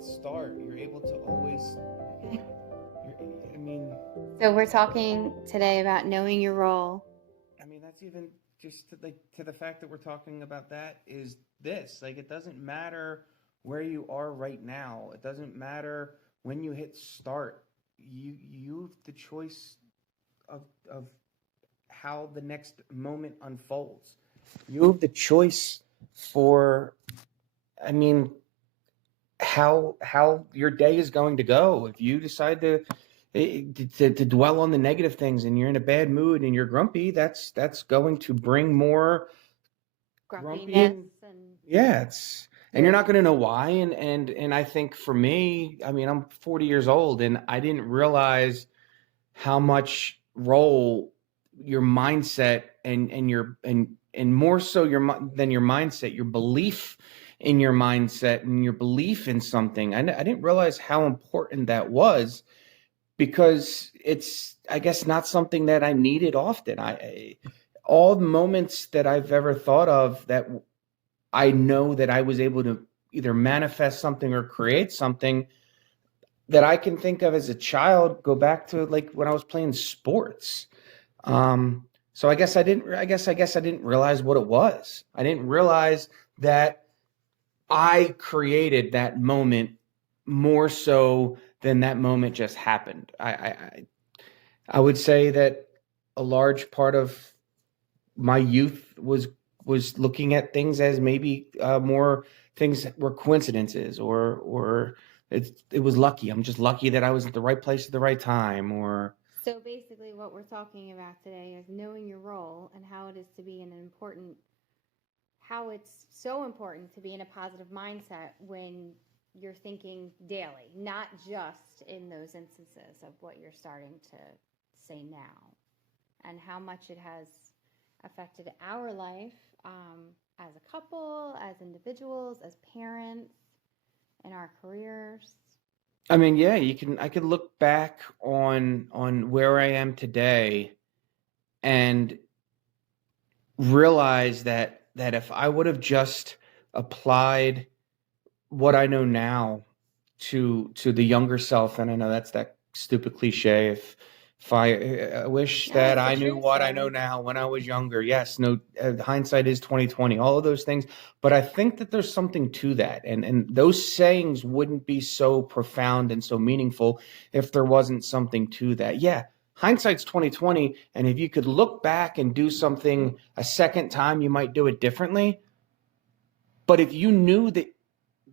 hit start, you're able to always, Okay. you're, I mean, So we're talking today about knowing your role. that's even just to the fact that we're talking about that is this. Like, it doesn't matter where you are right now. It doesn't matter when you hit start. You have the choice of of how the next moment unfolds. You have the choice for, I mean, how your day is going to go. If you decide to dwell on the negative things and you're in a bad mood and you're grumpy, that's going to bring more grumpy Grumpiness and and yeah, it's and you're not going to know why. And I think for me, I'm 40 years old and I didn't realize how much role your mindset and more so than your mindset, your belief in your mindset and your belief in something. I didn't realize how important that was because it's, I guess, not something that I needed often. All the moments that I've ever thought of that I know that I was able to either manifest something or create something that I can think of as a child go back to like when I was playing sports. So I guess I didn't realize what it was. I didn't realize that I created that moment more so than that moment just happened. I would say that a large part of my youth was looking at things as maybe more things that were coincidences or it was lucky. I'm just lucky that I was at the right place at the right time or so basically what we're talking about today is knowing your role and how it is to be in an important how it's so important to be in a positive mindset when you're thinking daily, not just in those instances of what you're starting to say now, and how much it has affected our life as a couple, as individuals, as parents, in our careers. yeah, I could look back on where I am today and realize that if I would have just applied what I know now to the younger self, and I know that's that stupid cliche. If I wish No, that it's the I knew truth what I know though. now when I was younger. Yes, no, hindsight is 2020. All of those things, but I think that there's something to that, and those sayings wouldn't be so profound and so meaningful if there wasn't something to that. Yeah. Hindsight's 2020, and if you could look back and do something a second time, you might do it differently. But if you knew that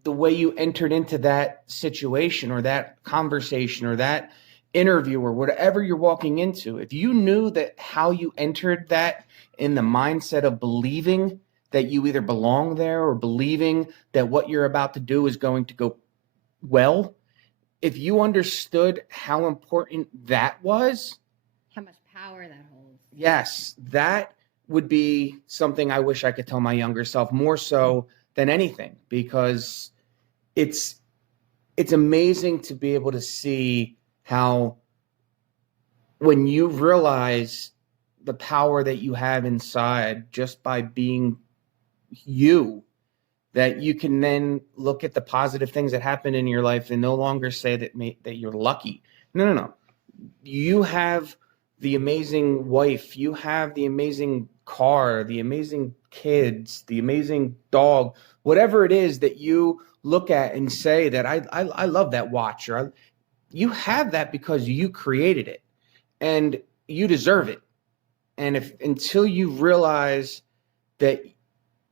the way you entered into that situation or that conversation or that interview or whatever you're walking into, if you knew that how you entered that in the mindset of believing that you either belong there or believing that what you're about to do is going to go well, if you understood how important that was, How much power that holds. yes, that would be something I wish I could tell my younger self more so than anything because it's it's amazing to be able to see how when you realize the power that you have inside just by being you, that you can then look at the positive things that happen in your life and no longer say that you're lucky. No. You have the amazing wife, you have the amazing car, the amazing kids, the amazing dog, whatever it is that you look at and say that I love that watch or you have that because you created it and you deserve it. And if until you realize that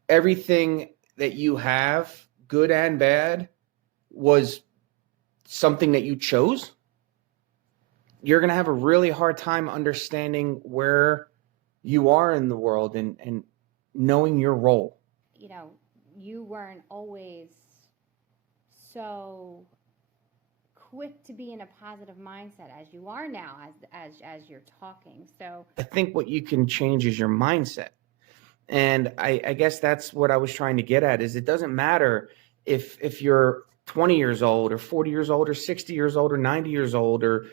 everything that you have, good and bad, was something that you chose, you're going to have a really hard time understanding where you are in the world and knowing your role. You know, you weren't always so quick to be in a positive mindset as you are now as you're talking. So I think what you can change is your mindset. And I guess that's what I was trying to get at is it doesn't matter if you're 20 years old or 40 years old or 60 years old or 90 years old or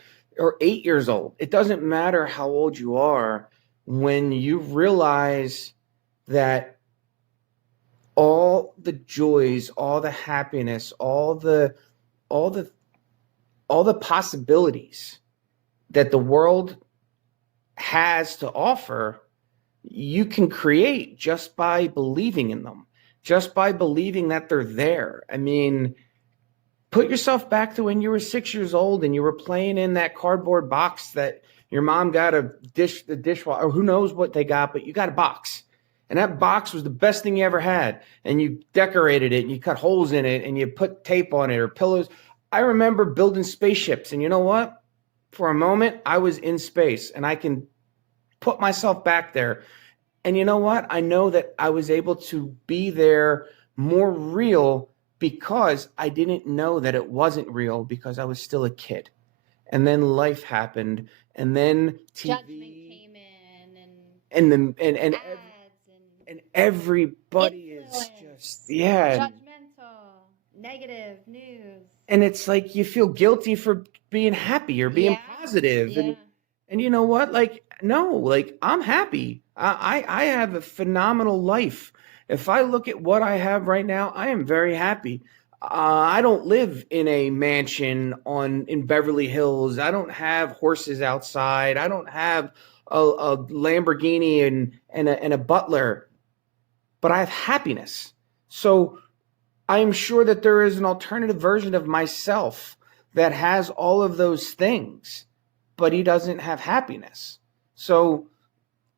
8 years old. It doesn't matter how old you are when you realize that all the joys, all the happiness, all the all the possibilities that the world has to offer, you can create just by believing in them, just by believing that they're there. I mean, put yourself back to when you were 6 years old and you were playing in that cardboard box that your mom got the dishwasher, or who knows what they got, but you got a box. And that box was the best thing you ever had. And you decorated it and you cut holes in it and you put tape on it or pillows. I remember building spaceships, and you know what? For a moment, I was in space, and I can put myself back there. And you know what? I know that I was able to be there more real because I didn't know that it wasn't real because I was still a kid. And then life happened, and then Judgment TV came in and and ads and everybody is influence, just judgmental, negative news. and it's like you feel guilty for being happy or being Yeah, positive. yeah. And you know what? Like, no, like I'm happy. I have a phenomenal life. If I look at what I have right now, I am very happy. I don't live in a mansion in Beverly Hills. I don't have horses outside. I don't have a Lamborghini and a butler, but I have happiness. So I am sure that there is an alternative version of myself that has all of those things, but he doesn't have happiness. So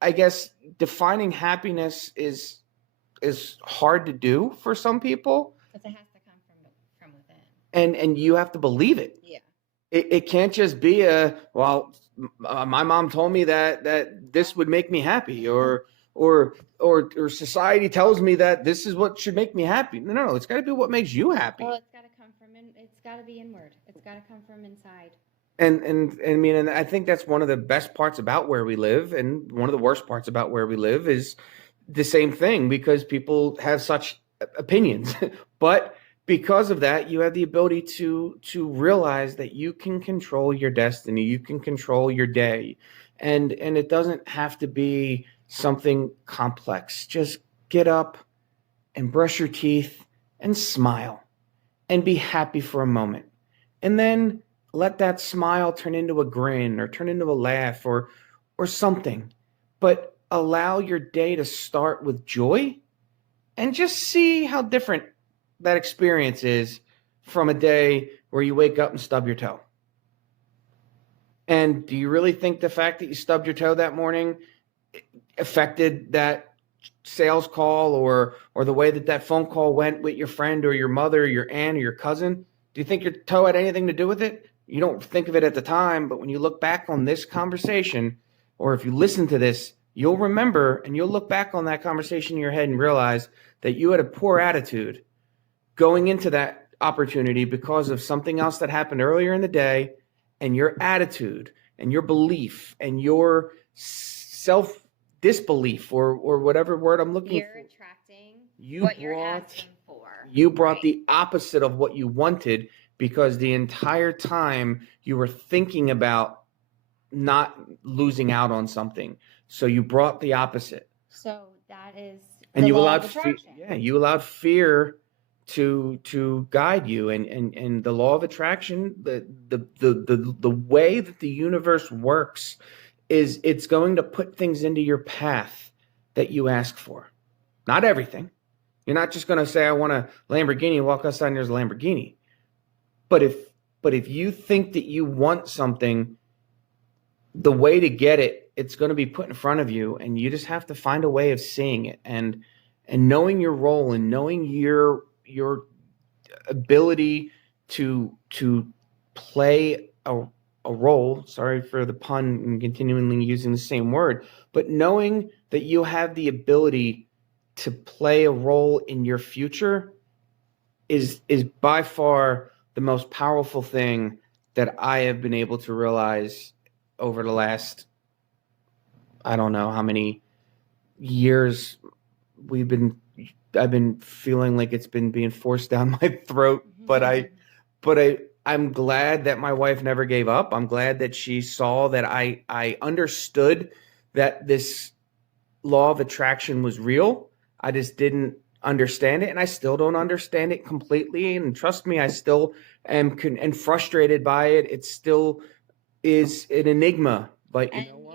I guess defining happiness is hard to do for some people, Because it has to come from within. and you have to believe it. Yeah. It can't just be my mom told me that this would make me happy, or society tells me that this is what should make me happy. No, it's got to be what makes you happy. Well, it's got to come it's got to be inward. It's got to come from inside. And I mean, and I think that's one of the best parts about where we live, and one of the worst parts about where we live is the same thing, because people have such opinions. But because of that, you have the ability to realize that you can control your destiny, you can control your day, and it doesn't have to be something complex. Just get up and brush your teeth and smile and be happy for a moment, and then let that smile turn into a grin or turn into a laugh or something. But allow your day to start with joy, and just see how different that experience is from a day where you wake up and stub your toe. And do you really think the fact that you stubbed your toe that morning affected that sales call, or the way that phone call went with your friend or your mother or your aunt or your cousin? Do you think your toe had anything to do with it? You don't think of it at the time, but when you look back on this conversation, or if you listen to this, you'll remember, and you'll look back on that conversation in your head and realize that you had a poor attitude going into that opportunity because of something else that happened earlier in the day, and your attitude and your belief and your self disbelief, or whatever word I'm looking You're for. attracting what you're asking for. You brought Right. the opposite of what you wanted, because the entire time you were thinking about not losing out on something. So you brought the opposite. So that is And the you law allowed of attraction. you allowed fear to guide you, and the law of attraction, the way that the universe works is it's going to put things into your path that you ask for. Not everything. You're not just going to say, I want a Lamborghini, walk outside and there's a Lamborghini. But if you think that you want something, the way to get it, it's going to be put in front of you, and you just have to find a way of seeing it, and knowing your role, and knowing your ability to play a role. Sorry for the pun and continually using the same word, but knowing that you have the ability to play a role in your future is by far the most powerful thing that I have been able to realize over the last, I don't know how many years I've been feeling like it's been being forced down my throat, but I'm glad that my wife never gave up. I'm glad that she saw that I understood that this law of attraction was real. I just didn't understand it, and I still don't understand it completely. And trust me, I still am and frustrated by it. It still is an enigma. But you And know what?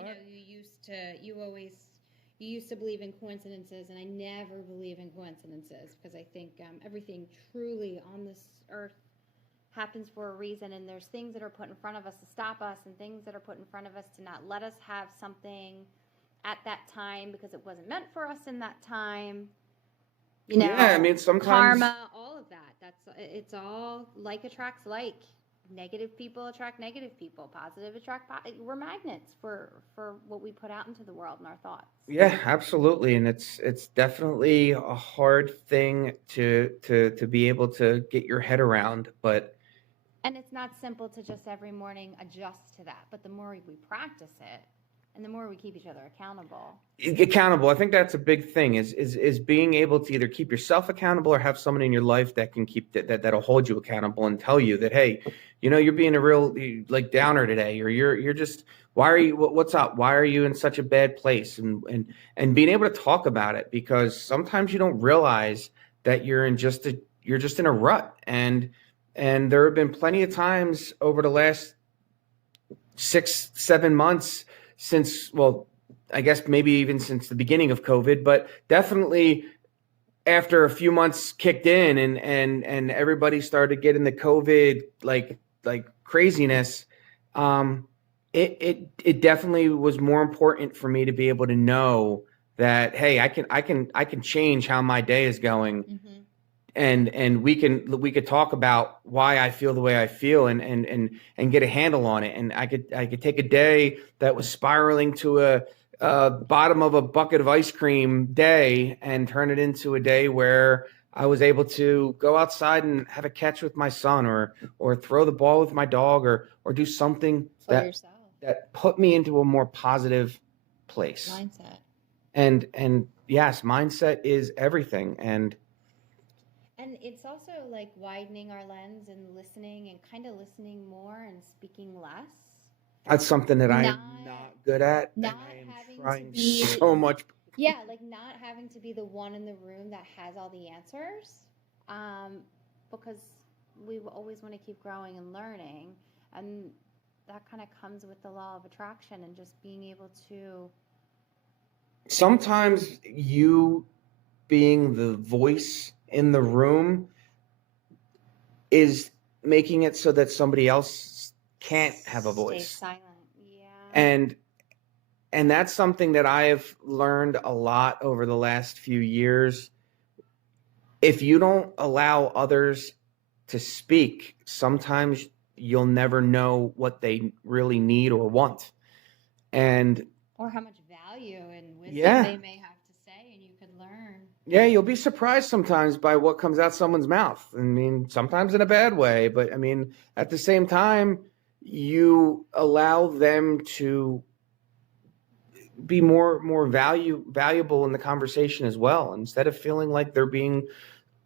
you used to believe in coincidences, and I never believe in coincidences because I think everything truly on this earth happens for a reason, and there's things that are put in front of us to stop us, and things that are put in front of us to not let us have something at that time because it wasn't meant for us in that time. Yeah, I mean, sometimes Karma, all of that. It's all like attracts like. Negative people attract negative people. Positive attract we're magnets for what we put out into the world and our thoughts. Yeah, absolutely, and it's definitely a hard thing to be able to get your head around, but And it's not simple to just every morning adjust to that. But the more we practice it, and the more we keep each other accountable. accountable. I think that's a big thing is being able to either keep yourself accountable or have someone in your life that can keep that'll hold you accountable and tell you that, hey, you're being a real like downer today, or you're just, why are you, what's up, why are you in such a bad place, and being able to talk about it, because sometimes you don't realize that you're just in a rut. And there have been plenty of times over the last 6 7 months since, well, I guess maybe even since the beginning of COVID, but definitely after a few months kicked in, and everybody started getting the COVID like craziness. It definitely was more important for me to be able to know that, hey, I can change how my day is going. Mm-hmm. And we could talk about why I feel the way I feel, and get a handle on it. And I could take a day that was spiraling to a bottom of a bucket of ice cream day and turn it into a day where I was able to go outside and have a catch with my son, or throw the ball with my dog, or do something For yourself. that put me into a more positive place. Mindset. And yes, mindset is everything. And it's also like widening our lens and listening, and kind of listening more and speaking less. that's something that I am Not- not good at, and not I am having to trying be- so much. Yeah, like not having to be the one in the room that has all the answers, because we always want to keep growing and learning, and that kind of comes with the law of attraction and just being able to. Sometimes you being the voice in the room is making it so that somebody else can't have a Stay voice. silent. Yeah. And that's something that I have learned a lot over the last few years. If you don't allow others to speak, sometimes you'll never know what they really need or want. And or how much value and wisdom Yeah. they may have to say, and you could learn. yeah, you'll be surprised sometimes by what comes out someone's mouth. I mean, sometimes in a bad way, but I mean, at the same time, you allow them to be more valuable in the conversation as well. Instead of feeling like they're being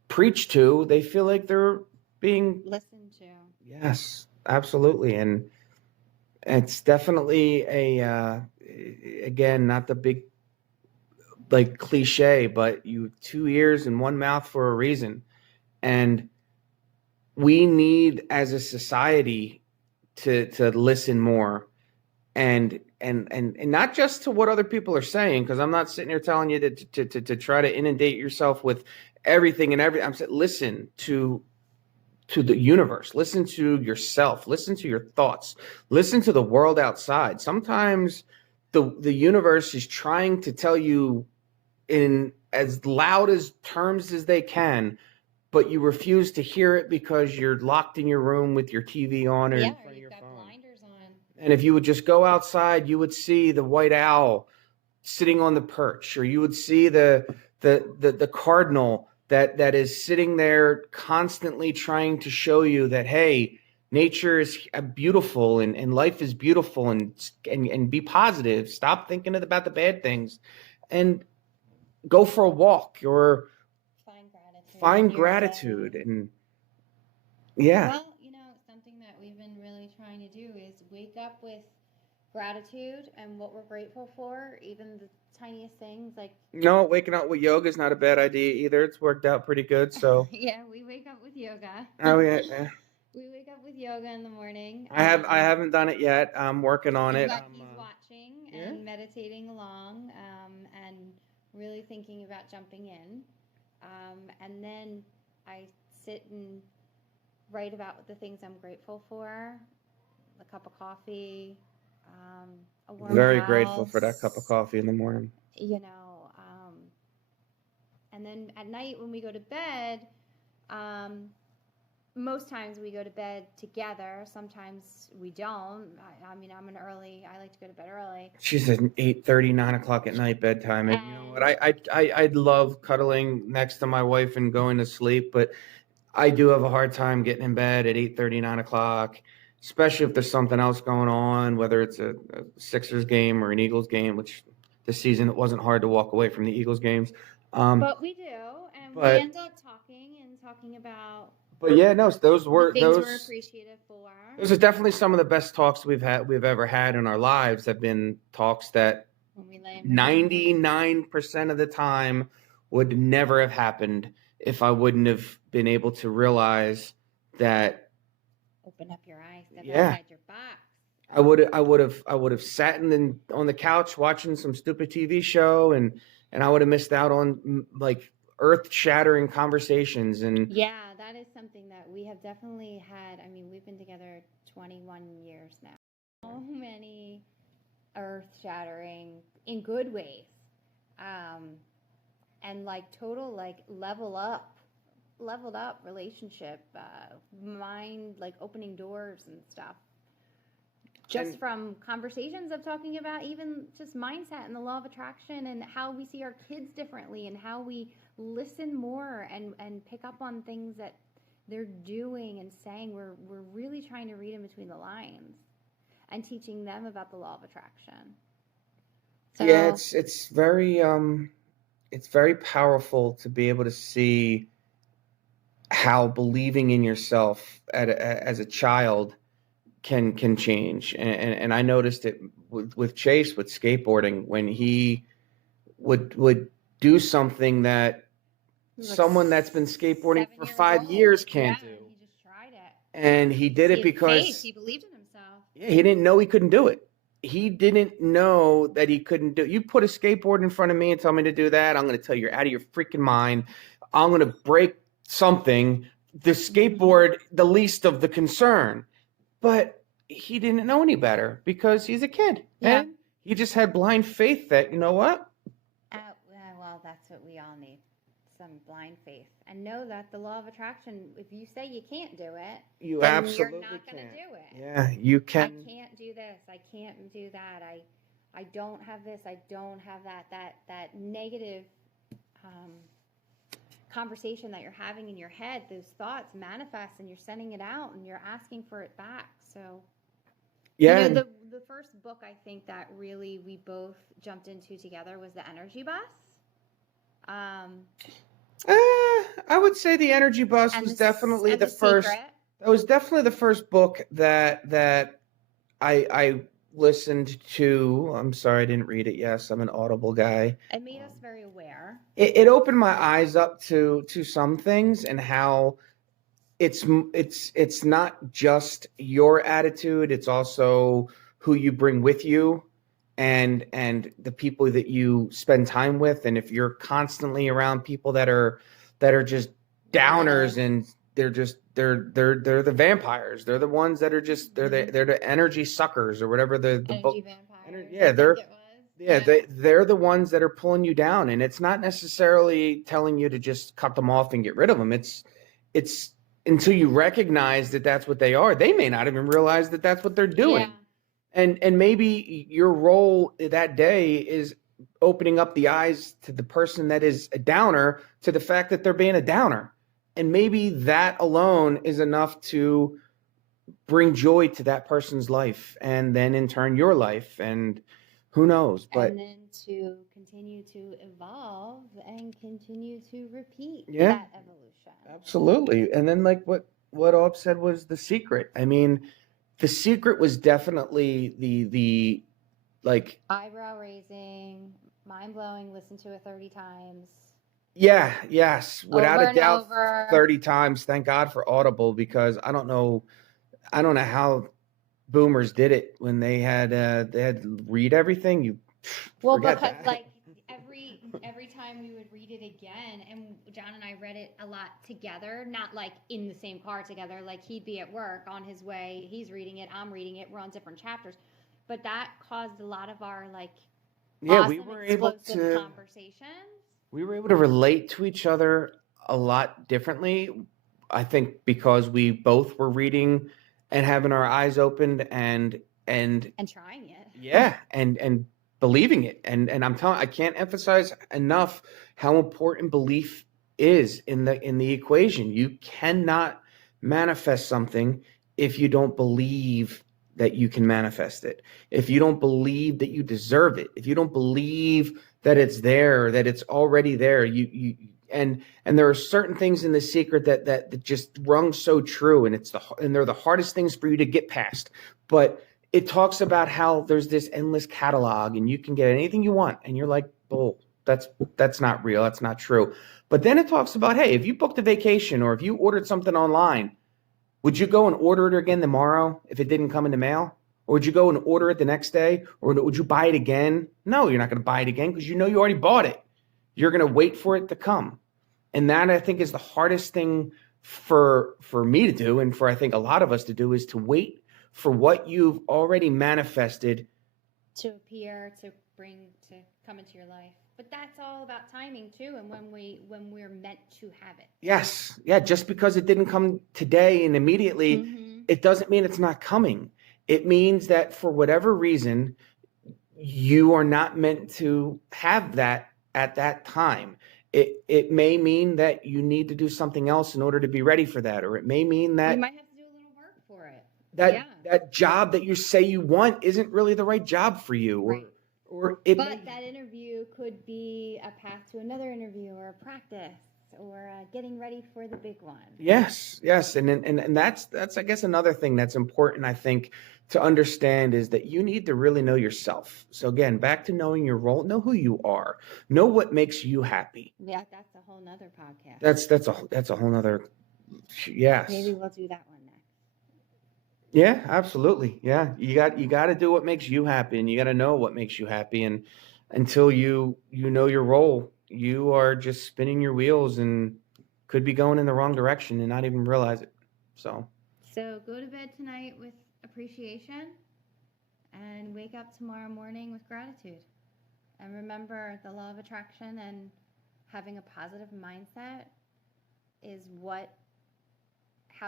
preached to, they feel like they're being, Listen to. yes, absolutely. And it's definitely again, not the big like cliche, but you 2 ears and one mouth for a reason. And we need, as a society, to listen more, and not just to what other people are saying, because I'm not sitting here telling you to try to inundate yourself with everything and everything. I'm saying listen to the universe, listen to yourself, listen to your thoughts, listen to the world outside. Sometimes the universe is trying to tell you in as loud as terms as they can, but you refuse to hear it because you're locked in your room with your TV on, or in front of your phone. Blinders on. And if you would just go outside, you would see the white owl sitting on the perch, or you would see the cardinal that is sitting there constantly trying to show you that, hey, nature is beautiful, and life is beautiful, and be positive. Stop thinking about the bad things, and go for a walk, or find gratitude. And yeah. Well, something that we've been really trying to do is wake up with gratitude and what we're grateful for, even the tiniest things like No, waking up with yoga is not a bad idea either. It's worked out pretty good. So, yeah, we wake up with yoga. oh yeah, We wake up with yoga in the morning. I haven't done it yet. I'm working on it. He's watching yeah. and meditating along, and really thinking about jumping in. And then I sit and write about the things I'm grateful for, a cup of coffee, a warm Very house, grateful for that cup of coffee in the morning. you know. And then at night when we go to bed, most times we go to bed together. Sometimes we don't. I mean, I like to go to bed early. She's at 8:30, 9 o'clock at night bedtime. And you know what? I love cuddling next to my wife and going to sleep, but I do have a hard time getting in bed at 8:30, 9 o'clock, especially if there's something else going on, whether it's a Sixers game or an Eagles game, which this season it wasn't hard to walk away from the Eagles games. But we do, and we end up talking about. But yeah, no, those were things we're appreciative for. Those are definitely some of the best talks we've ever had in our lives. Have been talks that 99% of the time would never have happened if I wouldn't have been able to realize that. Open up your eyes, step outside your box. I would have sat on the couch watching some stupid TV show, and I would have missed out on like earth-shattering conversations. And yeah, that is something that we have definitely had. I mean, we've been together 21 years now. So many earth-shattering in good ways, and like total like leveled up relationship, mind like opening doors and stuff. Just from conversations of talking about even just mindset and the law of attraction and how we see our kids differently and how we listen more and pick up on things that they're doing and saying. We're really trying to read in between the lines and teaching them about the law of attraction. So, yeah, it's very powerful to be able to see how believing in yourself as a child can change. And I noticed it with Chase with skateboarding when he would do something that someone that's been skateboarding for 5 years can't do. He just tried it. And he did it because he believed in himself. Yeah, he didn't know he couldn't do it. He didn't know that he couldn't do it. You put a skateboard in front of me and tell me to do that, I'm going to tell you you're out of your freaking mind. I'm going to break something. The skateboard, the least of the concern. But he didn't know any better because he's a kid. Yeah. And he just had blind faith that, you know what? Well, that's what we all need. Some blind faith. And know that the law of attraction, if you say you can't do it, You then absolutely you're not going to can. do it. Yeah, you can. I can't do this. I can't do that. I don't have this. I don't have that. That negative conversation that you're having in your head, those thoughts manifest and you're sending it out and you're asking for it back. So Yeah. the first book I think that really we both jumped into together was The Energy Bus. I would say The Energy Bus was definitely the first. Secret. That was definitely the first book that I listened to. I'm sorry I didn't read it. Yes, I'm an Audible guy. It made us very aware. It opened my eyes up to some things and how it's not just your attitude. It's also who you bring with you and the people that you spend time with. And if you're constantly around people that are just downers and they're the vampires. They're the ones that are just they're the energy suckers or whatever the book. Vampires. They're the ones that are pulling you down, and it's not necessarily telling you to just cut them off and get rid of them. It's until you recognize that that's what they are. They may not even realize that that's what they're doing. Yeah. And maybe your role that day is opening up the eyes to the person that is a downer to the fact that they're being a downer. And maybe that alone is enough to bring joy to that person's life and then in turn your life, and who knows, but and then to continue to evolve and continue to repeat Yeah. that evolution. absolutely. And then like what Ob said was the secret. I mean, The secret was definitely the like, Eyebrow raising, mind blowing, listen to it 30 times. yeah, yes, without Over a and doubt, over. 30 times. Thank God for Audible, because I don't know how boomers did it when they had to read everything. You Well, forget because that. like every time we would read it again, and John and I read it a lot together, not like in the same car together. Like he'd be at work on his way, he's reading it, I'm reading it, we're on different chapters. But that caused a lot of our like Yeah, awesome, explosive conversations. we were able to relate to each other a lot differently. I think because we both were reading and having our eyes opened and And trying it. yeah, and believing it. And I'm telling, I can't emphasize enough how important belief is in the equation. You cannot manifest something if you don't believe that you can manifest it. If you don't believe that you deserve it. If you don't believe that it's there, that it's already there, you and there are certain things in The Secret that just rung so true, and and they're the hardest things for you to get past. But it talks about how there's this endless catalog and you can get anything you want, and you're like, oh, that's not real, that's not true. But then it talks about, hey, if you booked a vacation or if you ordered something online, would you go and order it again tomorrow if it didn't come in the mail? Or would you go and order it the next day? Or would you buy it again? No, you're not going to buy it again because you know you already bought it. You're going to wait for it to come. And that, I think, is the hardest thing for me to do, and for I think a lot of us to do, is to wait for what you've already manifested to appear, to come into your life. But that's all about timing too, and when we're meant to have it. Yes. Yeah. Just because it didn't come today and immediately, it doesn't mean it's not coming. It means that for whatever reason, you are not meant to have that at that time. It may mean that you need to do something else in order to be ready for that, or it may mean that you might have to do a little work for it. that job that you say you want isn't really the right job for you, right. But that interview could be a path to another interview, or a practice, or getting ready for the big one. Yes, and that's I guess another thing that's important, I think, to understand, is that you need to really know yourself. So again, back to knowing your role, know who you are, know what makes you happy. Yeah, that's a whole nother podcast. That's a whole nother. Yes. Maybe we'll do that one next. Yeah, absolutely. Yeah, you got to do what makes you happy, and you got to know what makes you happy. And until you know your role, you are just spinning your wheels and could be going in the wrong direction and not even realize it. So go to bed tonight with appreciation, and wake up tomorrow morning with gratitude. And remember, the law of attraction and having a positive mindset is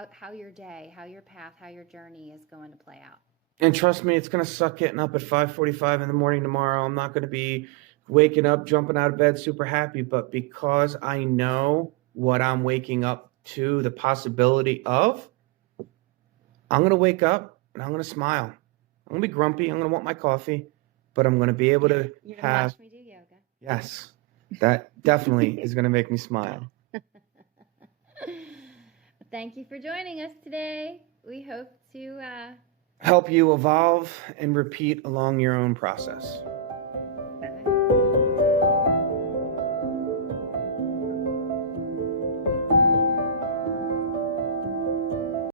how your day, how your path, how your journey is going to play out. And trust me, it's going to suck getting up at 5:45 in the morning tomorrow. I'm not going to be waking up, jumping out of bed super happy, but because I know what I'm waking up to, the possibility of, I'm going to wake up and I'm going to smile. I'm going to be grumpy. I'm going to want my coffee, but I'm going to be able to You're going have. to watch me do yoga. Yes, that definitely is going to make me smile. Thank you for joining us today. We hope to help you evolve and repeat along your own process.